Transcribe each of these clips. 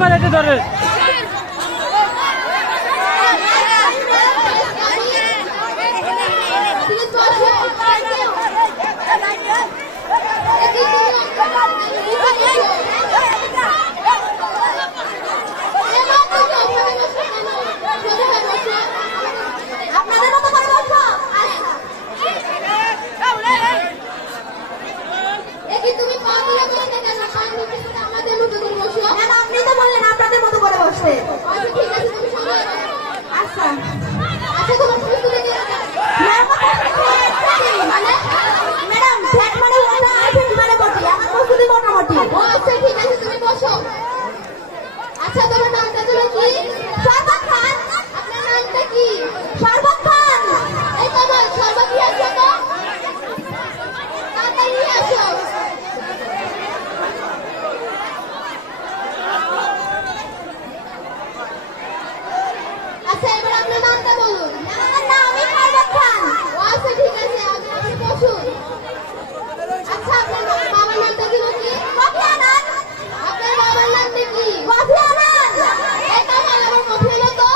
আবার এটা ধরে আচ্ছা তোমার নামটা হলো কি? শরবত খান। আপনার নামটা কি? শরবত খান। এই কমল শরবত নিয়ে আসো তো, তাড়াতাড়ি নিয়ে আসো। আচ্ছা এবার আপনার নামটা বলুন। আমার নাম আমি শরবত খান। ও আচ্ছা ঠিক আছে, আপনি বসুন। আচ্ছা আপনার বাবার নামটা কি? কফি আনান। আপনার বাবার নামটা কি? কফি আনান। এই কমল আমার কফি আনো তো।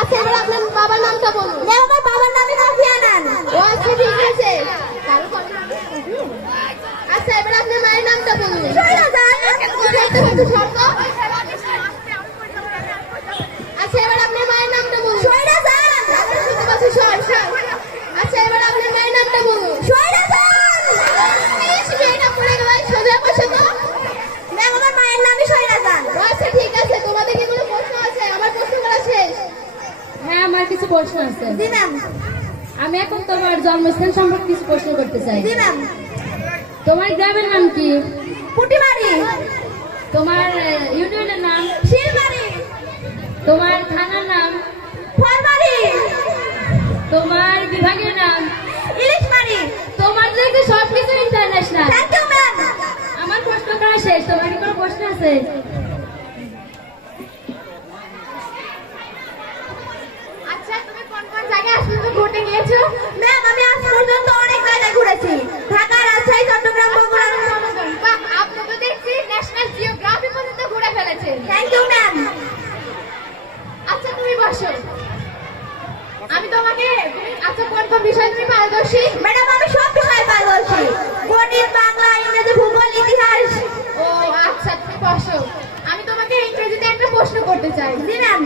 আচ্ছা এবার আপনার বাবার নামটা বলুন। আমার বাবার নামই কফি আনান। ও আচ্ছা ঠিক আছে। আচ্ছা এবার আপনার মায়ের নামটা বলুন। আচ্ছা এবার আপনার মায়ের নামটা বলুন। আচ্ছা এবার আপনার মায়ের নামটা বলুন। আমার মায়ের নামই সয়রাজান। আচ্ছা ঠিক আছে, তোমাদের কি কোনো প্রশ্ন আছে? আমার প্রশ্ন করা শেষ। হ্যাঁ, আমার কিছু প্রশ্ন আছে। জি ম্যাম। আমি এখন তোমার জন্মস্থান সম্পর্কে কিছু প্রশ্ন করতে চাই। জি ম্যাম। তোমার গ্রামের নাম কি? পুটিমারি। তোমার ইউনিয়নের নাম? শিলমারি। তোমার থানার নাম? ফরমারি। তোমার বিভাগের নাম? ইলিশমারি। তোমার দেখে সবকিছু ইন্টারন্যাশনাল। Thank you ma'am. আমার প্রশ্ন করা শেষ। তোমার কি কোনো প্রশ্ন আছে? আচ্ছা তুমি কোন কোন জায়গায় আজ পর্যন্ত ঘুরতে গিয়েছো? ম্যাম আমি আজ পর্যন্ত অনেক জায়গায় ঘুরেছি। ঢাকা, রাজশাহী, চট্টগ্রাম, বগুড়া। বাহ, আপনি তো দেখছি ন্যাশনাল জিওগ্রাফি পর্যন্ত ঘুরে ফেলেছেন। Thank you ma'am. আচ্ছা তুমি বসো। আমি তোমাকে আচ্ছা কোন কোন বিষয় তুমি পারদর্শী? ম্যাডাম আমি সব বিষয়ে পারদর্শী। গণিত, বাংলা, ইংরেজি, ভূগোল, ইতিহাস। ও আচ্ছা তুমি বসো। আমি তোমাকে ইংরেজিতে একটা প্রশ্ন করতে চাই। জি ম্যাম।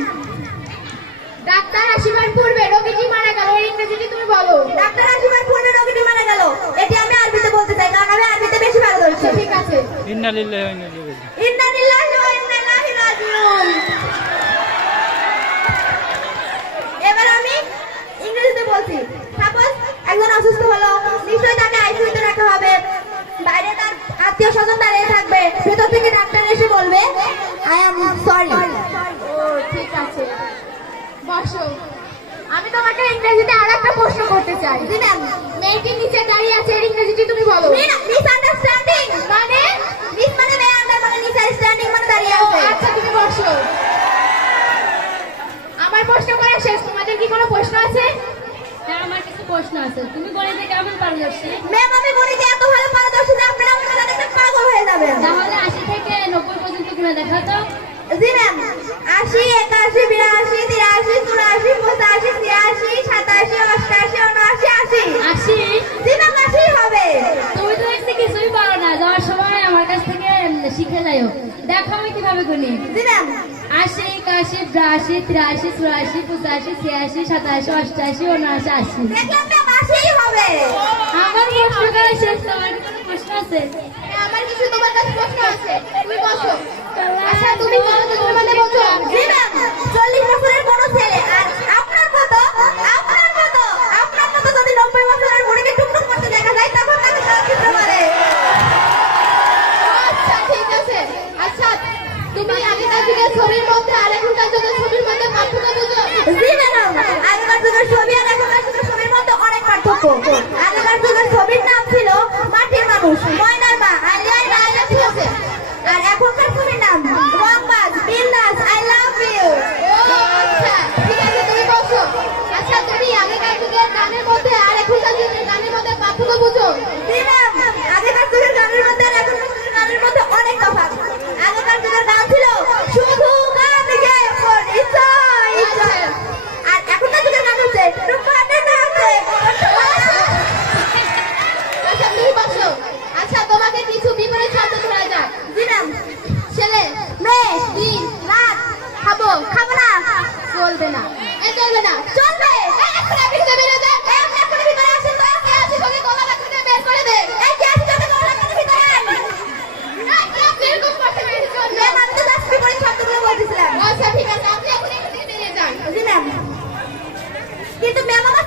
ডাক্তার আসিবার পূর্বে রোগীটি মারা গেল, এর ইংরেজিটি তুমি বলো। ডাক্তার আসিবার পূর্বে রোগীটি মারা গেল, এটি আমি আরবিতে বলতে চাই কারণ আমি আরবিতে বেশি পারদর্শী। ঠিক আছে। ইন্না লিল্লাহি ওয়া ইন্না ইলাইহি রাজিউন। ইন্না লিল্লাহি ওয়া ইন্না ইলাইহি রাজিউন। এবার আমি ইংরেজিতে বলছি। সাপোজ একজন অসুস্থ হলো, নিশ্চয়ই তাকে আইসিইউতে রাখা হবে। বাইরে তার আত্মীয় স্বজন দাঁড়িয়ে থাকবে, ভেতর থেকে ডাক্তার এসে বলবে আই এম সরি। ও ঠিক আছে, বসো। আমি তোমাকে ইংরেজিতে আরেকটা প্রশ্ন করতে চাই। জি ম্যাম। মেয়েটি নিচে দাঁড়িয়ে আছে, এর ইংরেজিটি তুমি বলো। মিসআন্ডারস্ট্যান্ডিং মানে? মিস মানে মেয়ে, আন্ডার মানে নিচে, স্ট্যান্ডিং মানে দাঁড়িয়ে আছে। আচ্ছা তুমি বসো। আমার প্রশ্ন করা শেষ। তোমাদের কি কোনো প্রশ্ন আছে? হ্যাঁ, আমার কিছু প্রশ্ন আছে। তুমি গণিতে কেমন পারদর্শী? ম্যাম আমি গণিতে এত ভালো পারদর্শী যে আপনারা আমাকে দেখতে পাগল হয়ে যাবেন। তাহলে 80 থেকে 90 পর্যন্ত গুণে দেখাও তো। জি ম্যাম। 80, 81, 82, 83, 84, 85, 86, 87, 88, 89, 80। 80? জি ম্যাম 80 হবে। তুমি তো দেখছি কিছুই পারো না। যাওয়ার সময় আমার কাছ থেকে শিখে যাইও। দেখো আমি কিভাবে গুনি। জি ম্যাম। 80, 81, 82, 83, 84, 85, 86, 87, 88, 89, 80। দেখলাম ম্যাম 80 হবে। আমার প্রশ্ন করা শেষ। তোমার কি কোনো প্রশ্ন আছে? আমার কিছু তোমার কাছে প্রশ্ন আছে, তুমি বসো। আচ্ছা তুমি কত বছর মানে বলছো? জি ম্যাম 40 বছরের কোন ছেলে আর আপনার মতো যদি 90 বছরের বুড়িকে টুকটুক করতে দেখা যায় তখন তাকে সারা দিতে পারে। আচ্ছা ঠিক আছে। আচ্ছা তুমি আগেকার যুগের ছবির মধ্যে আর এখনকার যুগের ছবির মধ্যে পার্থক্য বুঝো? জি ম্যাডাম। আগেকার যুগের ছবি আর এখনকার যুগের ছবির মধ্যে অনেক পার্থক্য। আগেকার যুগের ছবির নাম ছিল মাটির মানুষ, ময়নার মা, আলিয়ার রায়না ঠিক আছে। আর এখনকার ছবির নাম রংবাজ, বিন্দাস, আই লাভ ইউ। ও আচ্ছা ঠিক এই চলবে না। চলবে। এই এখন আপনি ভিতরে বেরিয়ে যান। এই আপনি এখন ভিতরে আসেন তো। কে আছে সবাই গলা লাগতে বের করে দেন। এই কে আছে সবাই গলা লাগতে ভিতরে আন। এই কি আপনি এরকম করতে পারেন জন্য? ম্যাম আমি তো জাস্ট বিপরীত শব্দগুলো বলতেছিলাম। আচ্ছা ঠিক আছে আপনি এখন এখান থেকে বেরিয়ে যান। জি ম্যাম। কিন্তু ম্যাম আমার